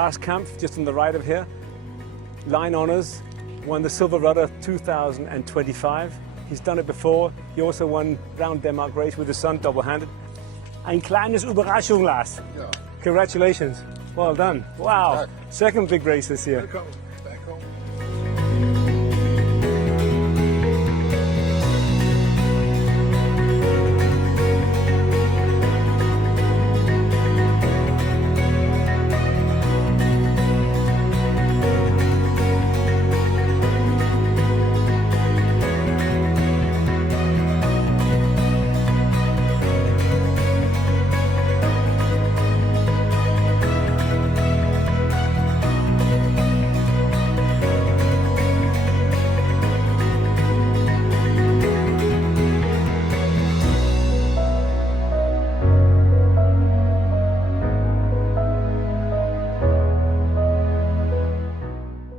last camp, just on the right of here. Line honours, won the Silverrudder 2025. He's done it before. He also won round Denmark race with his son, double-handed. Ein kleines Überraschung, Lars. Yeah. Congratulations. Well done. Wow. Back. Second big race this year. Welcome back home.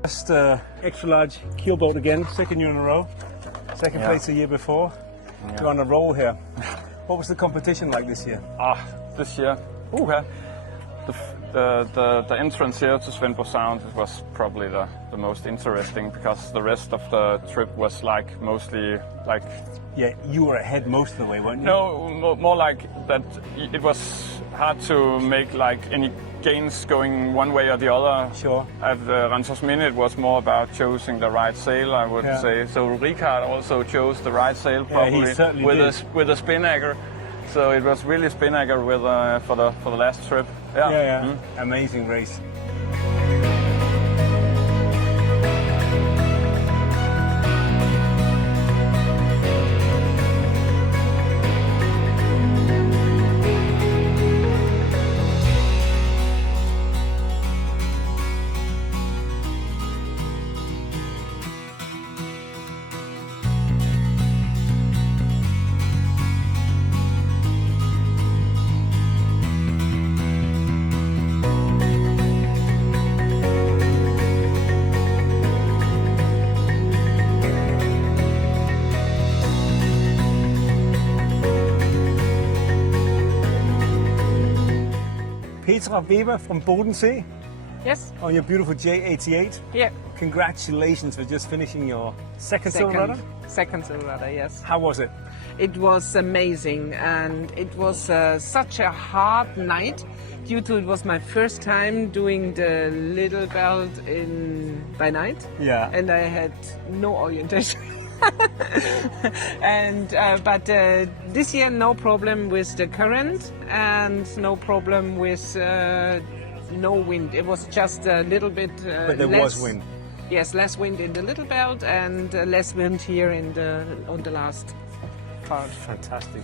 Just extra large keelboat again, second year in a row. Second place the year before. You're on a roll here. What was the competition like this year? This year, the entrance here to Svendborg Sund was probably the most interesting, because the rest of the trip was like mostly like. Yeah, you were ahead most of the way, weren't you? No, more like that. It was hard to make like any gains going one way or the other. Sure. At Randsåsminde, it was more about choosing the right sail, I would say. So Ricard also chose the right sail, probably he certainly with a spinnaker. So it was really spinnaker with for the last trip. Yeah. Amazing race. Petra Weber from Bodensee. Yes. On your beautiful J88. Yeah. Congratulations for just finishing your second Silverrudder. Second Silverrudder, yes. How was it? It was amazing, and it was such a hard night due to it was my first time doing the little belt by night. Yeah. And I had no orientation. But this year no problem with the current and no problem with no wind. It was just a little bit but there less, was wind. Yes, less wind in the little belt and less wind here on the last part. Fantastic.